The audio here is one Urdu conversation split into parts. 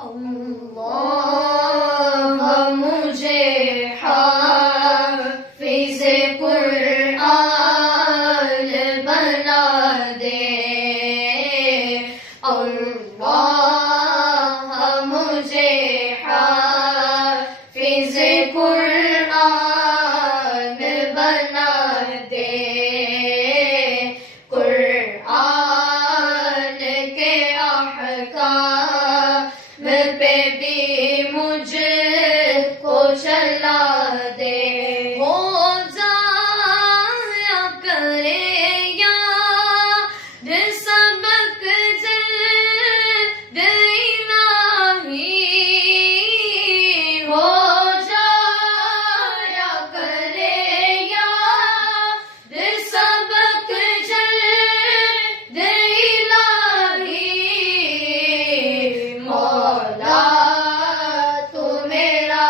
اللہ مجھے حافظ قرآن بنا دے، اللہ مجھے حافظ قرآن بنا دے، قرآن کے احکام پہ بھی مجھ کو چلا دے، ہو جایا کرے یاد سبق جلد الہی، ہو جایا کرے یاد سبق جلد الہی، مولا تو میرا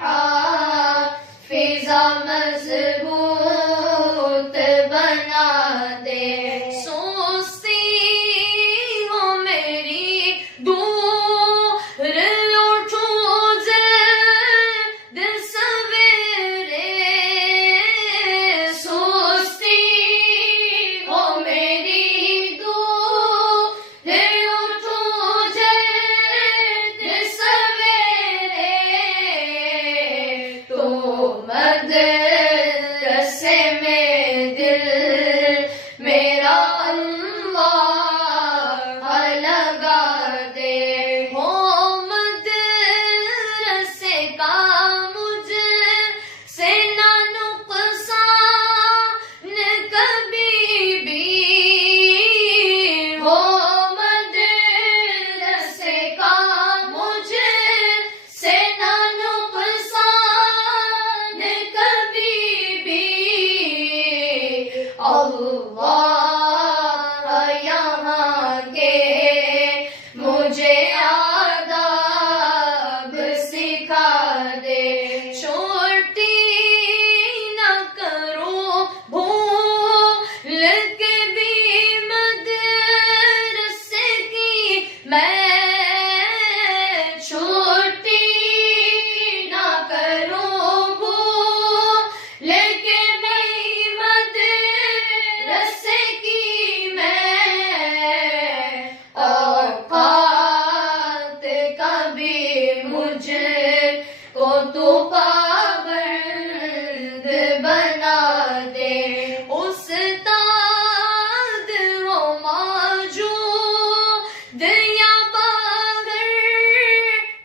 حافظ مضبوط بنا دے، سوچتی ہو میری دور اٹھوں جلد سویرے، سوچتی ہو میری دور اٹھوں جلد سویرے، تو مدرسے میں دل میرا اللہ لگا دے، ہو مدرسے کا مجھ سے نہ نقصان کبھی بھی، ہو مدرسے کا مجھ سے نہ نقصان کبھی بھی، اللہ یہاں کے مجھے آداب سکھا دے، چھوٹی نہ کروں بھول کے بھی مدرسے کی میں، چھوٹی نہ کروں بھول کے بھی مدرسے کی میں، اوقات کبھی مجھ کو تو پابند بنا دے، استاد ہو موجود یا باہر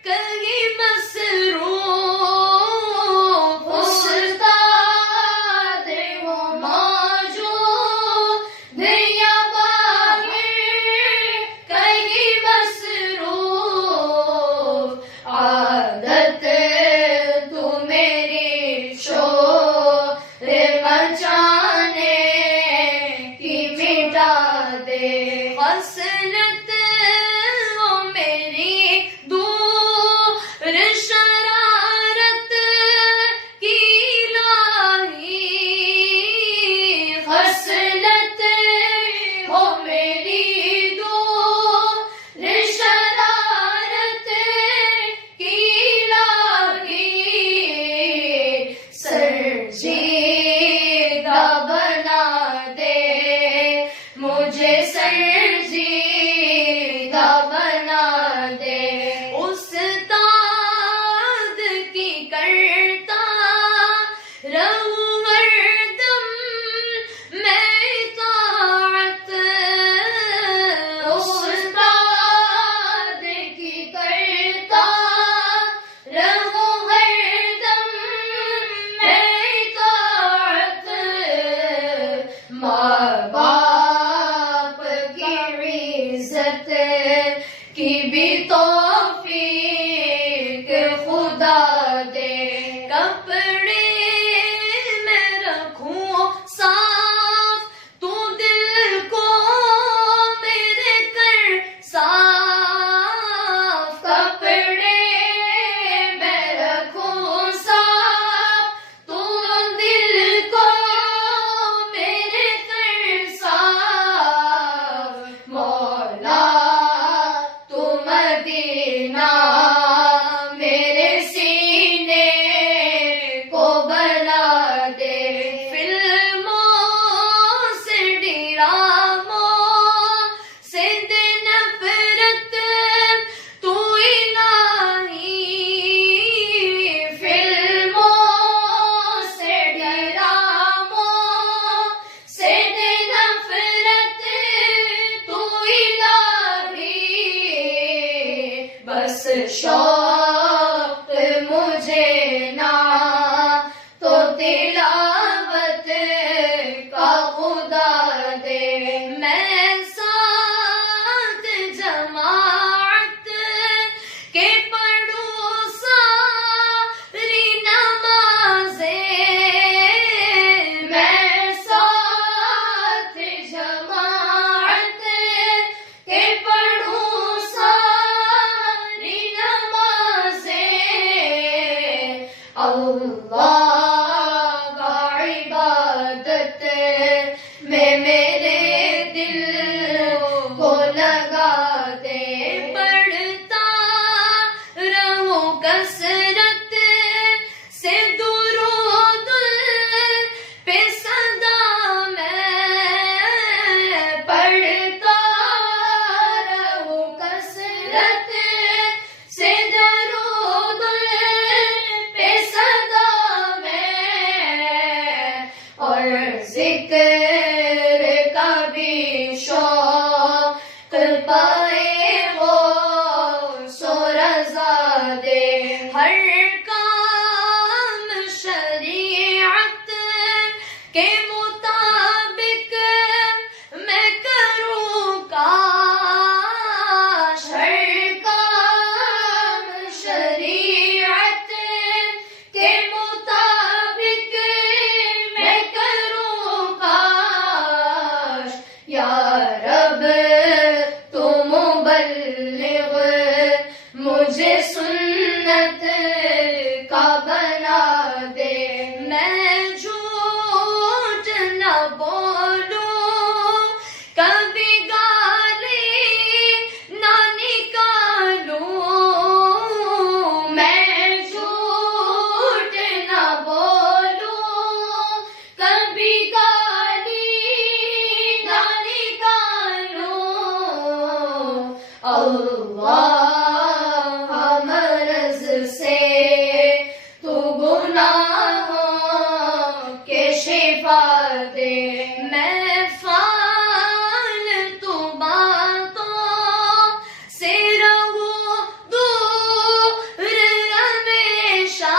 کہیں مصروف، استاد ہو موجود یا باہر کہیں مصروف، عادت تو میری شور مچانے کی مٹا دے، حسرت ہو میری دور شرارت کی الہی، حسرت ہو میری دور شرارت کی الہی، سرجیدہ بنا دے مجھے، سرجیدہ بنا دے، استاد کی کرتا رہوں ہر دم میں اطاعت، استاد کی کرتا رہوں ہر دم میں اطاعت، ماں باپ کی عزت کی بھی توفیق خدا دے، کپڑے میں رکھوں صاف تو دل کو میرے کر صاف، کپڑے میں رکھوں صاف تو دل کو میرے کر صاف، مولا تو مدینہ شوق مجھے نہ تو تلاوت کا خدا دے، میں ساتھ جماعت کے پڑھوں ساری نمازیں، میں ساتھ جماعت کے پڑھوں ساری نمازیں، اللہ کا عبادت میں میرے دل کو لگا دے، پڑھتا رہوں کثرت سے درود پہ صدا میں، پڑھتا رہوں کثرت سے درود پہ صدا میں، اور ذکر کا بھی شوق پائے وہ سو رضا دے، ہر کام شریعت کے مطابق میں کروں کاش، ہر کام شریعت کے مطابق میں کروں کاش، یا رب تو مبلغ مجھے سنت کا بنا دے، میں جھوٹ نہ بولوں کبھی گالی نہ نکالوں، میں جھوٹ نہ بولوں کبھی گالی نہ نکالوں، اللہ مرض سے تو گناہوں کے شفا دے، میں فالتو باتوں سے رہوں دور ہمیشہ،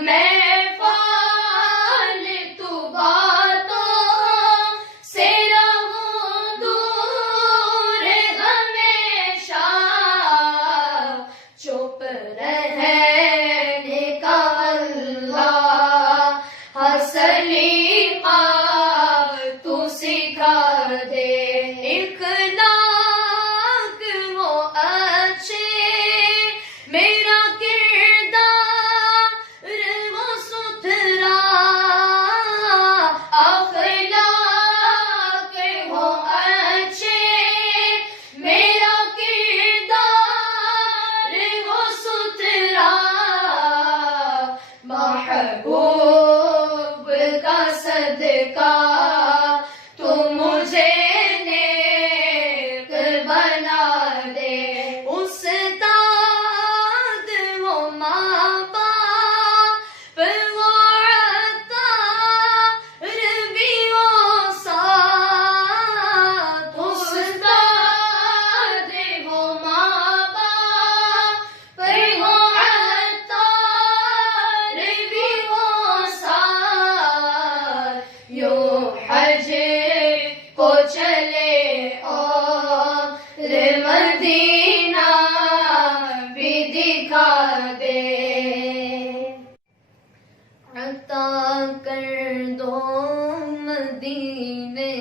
میں فالتو باتوں سے رہوں دور ہمیشہ، چپ رہنے کا اللہ ہر سلیقہ تو سکھا دے، اخلاق وہ اچھے میرا کردار وہ ستھرا، اخلاق وہ اچھے میرا کردار وہ ستھرا، محبوب کا صدقہ تو مجھے نیک بنا دے، استاد وہ ماں باپ وہ عطار بھی وہ ساتھ، استاد وہ ماں باپ وہ عطار بھی وہ ساتھ، یوں حج کو چلے اور مدینہ بھی دکھا دے، عطا کر دو مدینے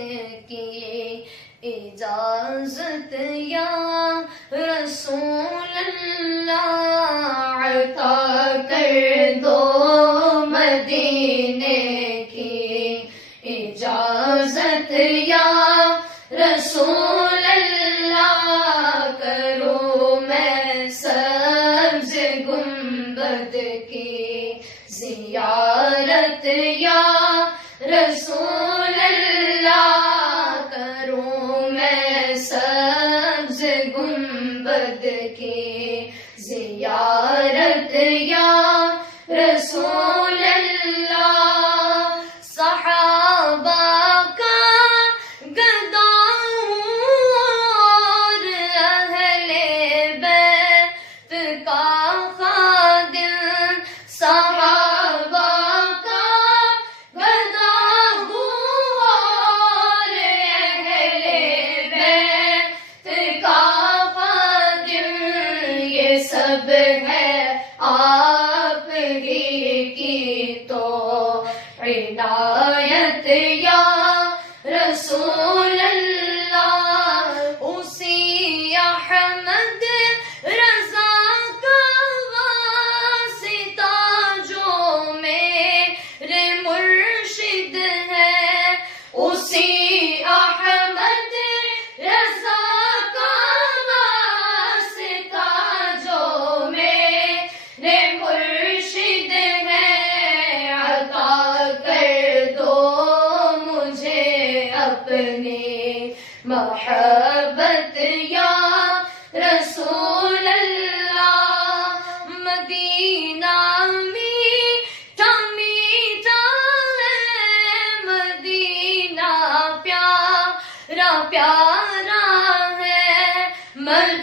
کی اجازت یا رسول اللہ، عطا کر دو مدینے کی اجازت یا رسول اللہ، کروں میں سبز گنبد کی زیارت یا رسول اللہ، کروں میں سبز گنبد کی زیارت یا رسول اللہ، صحابہ کا گدا اور اہل بیت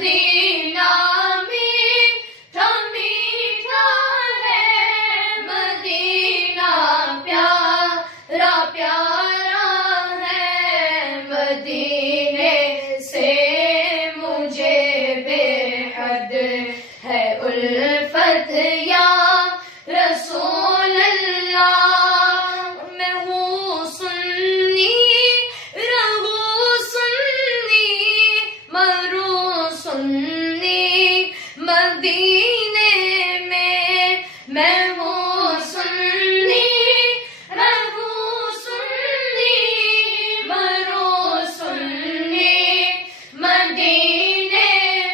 مدینہ میٹھا میٹھا ہے، مدینہ پیارا پیارا ہے، مدینے سے مجھے بے حد ہے الفت یا رسول اللہ۔ میں ہوں سنی رہوں سنی مروں سنی مدینے میں ہوں سنی رہوں سنی مروں سنی مدینے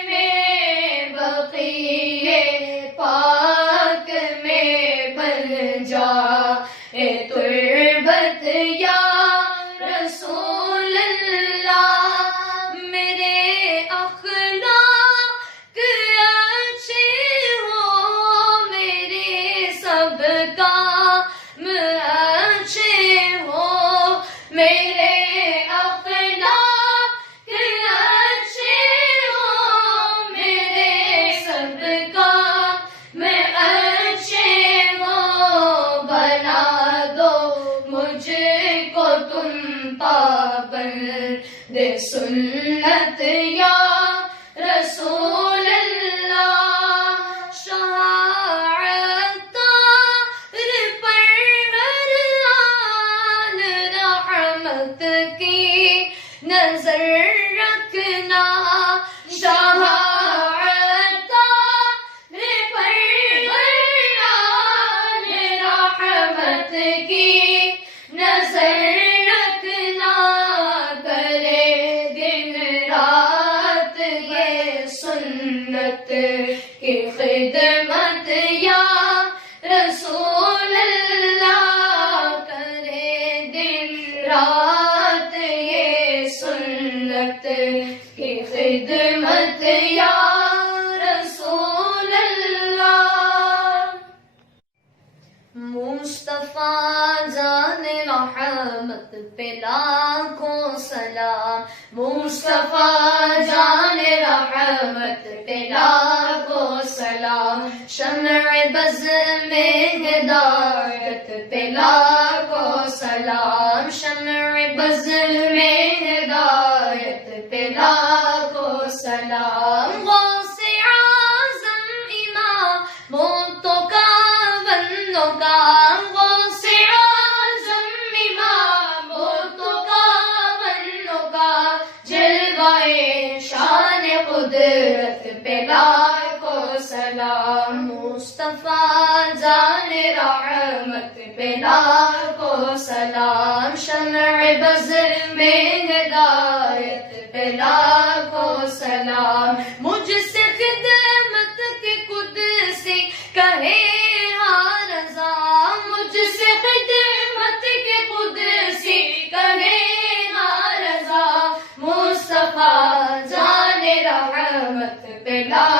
میں، بقیے پاک میں بن جا اے تربت یا رسول اللہ۔ میرے اخلاق اچھے ہو، میرے سب کام اچھے ہو، میرے اخلاق اچھے ہو، میرے سب کام اچھے ہو، بنا دو مجھ کو تم پابند سنت یا رسول اللہ۔ شفاعت پر ہر آن رحمت کی نظر رکھنا، شفاعت پر ہر آن رحمت کی نظر رکھنا، کرے دن رات یہ سنت کی خدمت یا رسول اللہ، کرے دن رات یہ سنت کی خدمت یا رسول اللہ۔ مصطفیٰ جان رحمت پہ لاکھوں سلام، مصطفیٰ جان رحمت پہ لاکھوں سلام، شمع بز میں ہدایت پہ لاکھوں سلام، شمع بز میں ہدایت پہ لاکھوں سلام، غوث اعظم امام موتوں کا بندوں کا، غوث اعظم امام موتوں کا بندوں کا، جلوہ شان قدرت پہ لاکھوں سلام، مصطفیٰ جان رحمت پہ لاکھوں سلام، شمع بز میں ہدایت پہ لاکھوں سلام، مجھ سے خدمت کی قدسی کہے ہاں رضا، مجھ سے خدمت کی قدسی کہے ہاں رضا، مصطفیٰ جان رحمت پہ لاکھوں